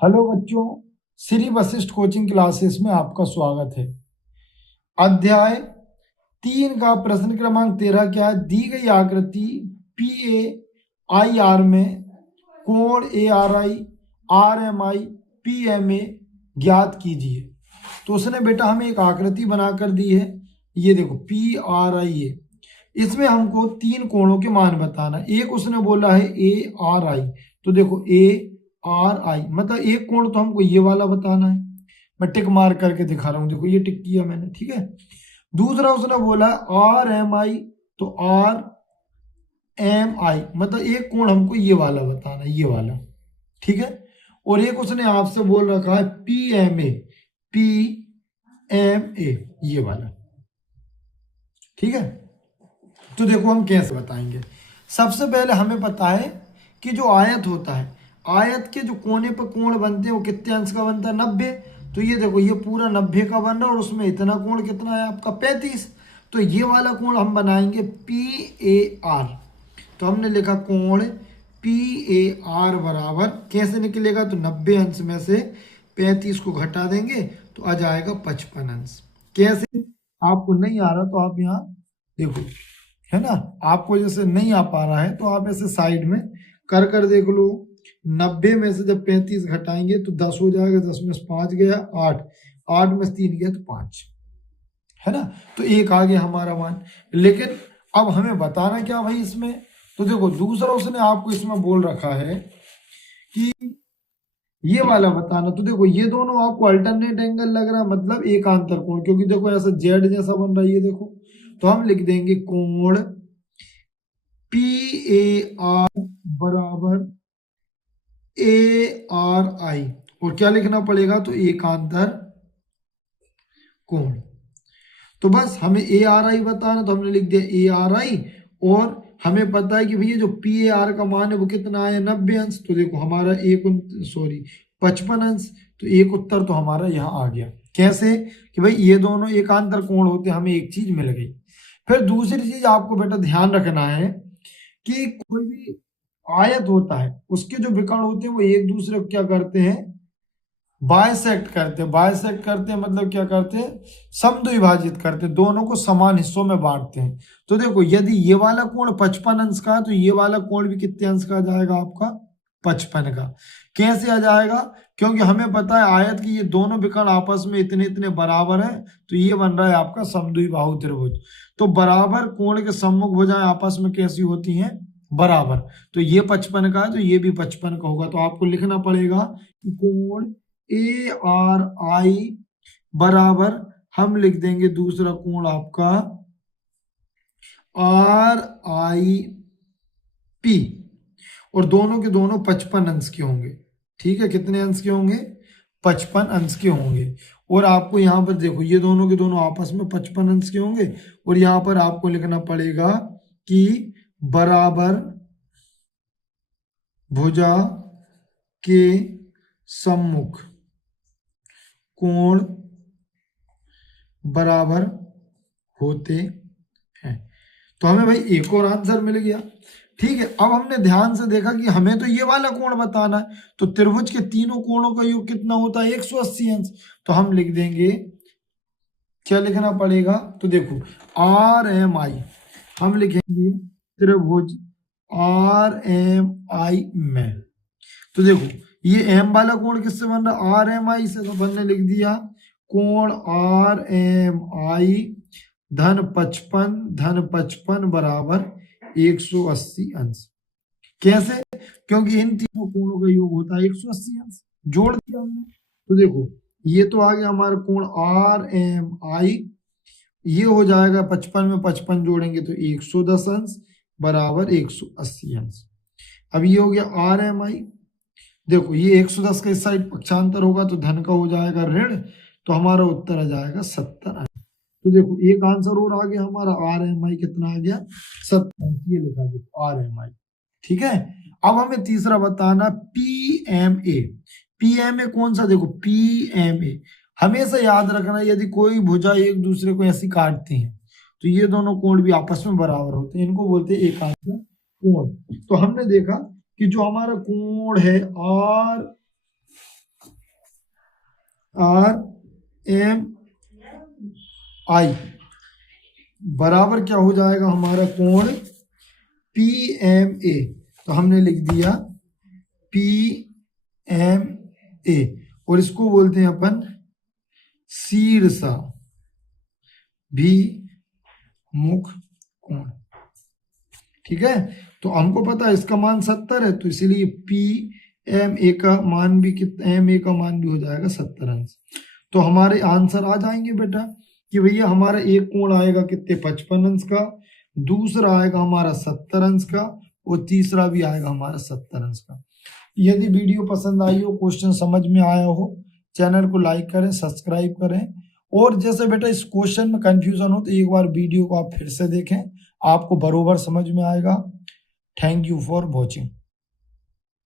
Hello बच्चों, Shri Vashishtha coaching classes में आपका स्वागत है। अध्याय 3 का प्रश्न क्रमांक 13 क्या है? दी गई आकृति पी ए आई आर में कोण A R I R M I P M A ज्ञात कीजिए। तो उसने बेटा हमें एक आकृति बनाकर दी है। ये देखो पी आर आई है, इसमें हमको 3 कोणों के मान बताना है। एक उसने बोला है ए आर आई, तो देखो ए आर आई मतलब एक कोण तो हमको ये वाला बताना है। मैं टिक मार करके दिखा रहा हूं, देखो ये टिक किया मैंने, ठीक है। दूसरा उसने बोला आर एम आई, तो आर एम आई मतलब एक कोण हमको ये वाला बताना है, ये वाला, ठीक है। और एक उसने आपसे बोल रखा है P M A, P M A ये वाला, ठीक है। तो देखो हम कैसे बताएंगे। सबसे पहले हमें पता है कि जो आयत होता है, आयत के जो कोने पर कोण बनते हैं वो कितने अंश का बनता है? 90। तो ये देखो ये पूरा 90 का बन रहा है और उसमें इतना कोण कितना है आपका? 35। तो ये वाला कोण हम बनाएंगे पी ए आर। तो हमने लिखा कोण पी ए आर बराबर कैसे निकलेगा? तो 90 अंश में से 35 को घटा देंगे तो आ जाएगा 55 अंश। कैसे? आपको नहीं आ रहा तो आप यहाँ देखो, है ना, आपको जैसे नहीं आ पा रहा है तो आप ऐसे साइड में कर देख लो। 90 में से जब 35 घटाएंगे तो 10 हो जाएगा, 10 में से 5 गया 8, 8 में से 3 गया तो 5, है ना। तो एक आ गया हमारा मान। लेकिन अब हमें बताना क्या भाई इसमें? तो देखो दूसरा उसने आपको इसमें बोल रखा है कि ये वाला बताना। तो देखो ये दोनों आपको अल्टरनेट एंगल लग रहा है, मतलब एकांतर कोण, क्योंकि देखो ऐसा जेड जैसा बन रहा है, ये देखो। तो हम लिख देंगे कोण पी ए आर बराबर ए आर आई, और क्या लिखना पड़ेगा? तो एकांतर कोण। तो बस हमें ए आर आई बताना, तो हमने लिख दिया ए आर आई। और हमें पता है कि भैया जो पी ए आर का मान है वो कितना है? 90 अंश। तो देखो हमारा 55 अंश। तो एक उत्तर तो हमारा यहाँ आ गया। कैसे? कि भाई ये दोनों एकांतर कोण होते, हमें एक चीज मिल गई। फिर दूसरी चीज आपको बेटा ध्यान रखना है कि कोई भी आयत होता है उसके जो विकर्ण होते हैं वो एक दूसरे को क्या करते हैं? बायसेक्ट करते हैं। बायसेक्ट करते हैं मतलब क्या करते हैं? समद्विभाजित करते हैं, दोनों को समान हिस्सों में बांटते हैं। तो देखो यदि ये वाला कोण 55 अंश का है तो ये वाला कोण भी कितने अंश का आ जाएगा आपका? 55 का। कैसे आ जाएगा? क्योंकि हमें पता है आयत की ये दोनों विकर्ण आपस में इतने इतने बराबर है, तो ये बन रहा है आपका समद्विबाहु त्रिभुज। तो बराबर कोण के सम्मुख भुजाएं आपस में कैसी होती हैं? बराबर। तो ये 55 का है तो ये भी 55 का होगा। तो आपको लिखना पड़ेगा कि कोण ए आर आई बराबर हम लिख देंगे दूसरा कोण आपका आर आई पी, और दोनों के दोनों 55 अंश के होंगे, ठीक है। कितने अंश के होंगे? 55 अंश के होंगे। और आपको यहां पर देखो ये दोनों के दोनों आपस में 55 अंश के होंगे, और यहां पर आपको लिखना पड़ेगा कि बराबर भुजा के सम्मुख कोण बराबर होते हैं। तो हमें भाई एक और आंसर मिल गया, ठीक है। अब हमने ध्यान से देखा कि हमें तो ये वाला कोण बताना है, तो त्रिभुज के तीनों कोणों का योग कितना होता है? 180 अंश। तो हम लिख देंगे, क्या लिखना पड़ेगा? तो देखो आर एम आई हम लिखेंगे त्रिभुज आर एम आई में। तो देखो ये एम वाला कोण किससे बन रहा है? आर एम आई से। तो अपन ने लिख दिया कोण आर एम आई धन 55 बराबर 180 अंश। कैसे? क्योंकि इन तीनों कोणों का योग होता है 180 अंश। जोड़ दिया हमने। तो देखो ये तो आ गया हमारा कोण आर एम आई, ये हो जाएगा 55 में 55 जोड़ेंगे तो 110 अंश बराबर 180 अंश। अब ये हो गया आर एम आई। देखो ये 110 का इस साइड पक्षांतर होगा तो धन का हो जाएगा ऋण, तो हमारा उत्तर आ जाएगा 70 अंश। तो देखो एक आंसर और आ गया हमारा, आर एम आई कितना आ गया? 70 अंश। ये लिखा देखो आर एम आई, ठीक है। अब हमें तीसरा बताना P M A. P M A कौन सा? देखो पी एम ए हमेशा याद रखना, यदि कोई भुजा एक दूसरे को ऐसी काटती है तो ये दोनों कोण भी आपस में बराबर होते हैं, इनको बोलते हैं एकांतर कोण। तो हमने देखा कि जो हमारा कोण है आर RMI बराबर क्या हो जाएगा हमारा कोण PMA। तो हमने लिख दिया PMA और इसको बोलते हैं अपन शीर्षा भी मुख कोण। ठीक है, तो हमको पता है इसका मान 70 है, तो इसीलिए PMA का मान भी कितना, MA का मान भी हो जाएगा 70 अंश। तो हमारे आंसर आ जाएंगे बेटा कि भैया हमारा एक कोण आएगा कितने 55 अंश का, दूसरा आएगा हमारा 70 अंश का और तीसरा भी आएगा हमारा 70 अंश का। यदि वीडियो पसंद आई हो, क्वेश्चन समझ में आया हो, चैनल को लाइक करें, सब्सक्राइब करें। और जैसे बेटा इस क्वेश्चन में कंफ्यूजन हो तो एक बार वीडियो को आप फिर से देखें, आपको बरोबर समझ में आएगा। Thank you for watching.